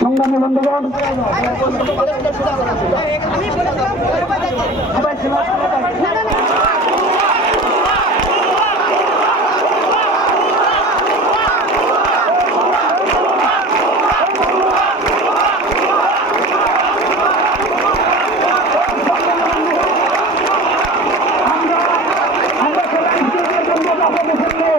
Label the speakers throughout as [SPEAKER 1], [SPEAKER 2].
[SPEAKER 1] সংগ্রামী বন্ধুগণ আমরা সবাই স্কুলের জন্য যাব মিছিল নিয়ে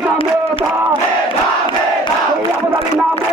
[SPEAKER 1] মেধা মেধা মেধা মেধা মেধা মেধা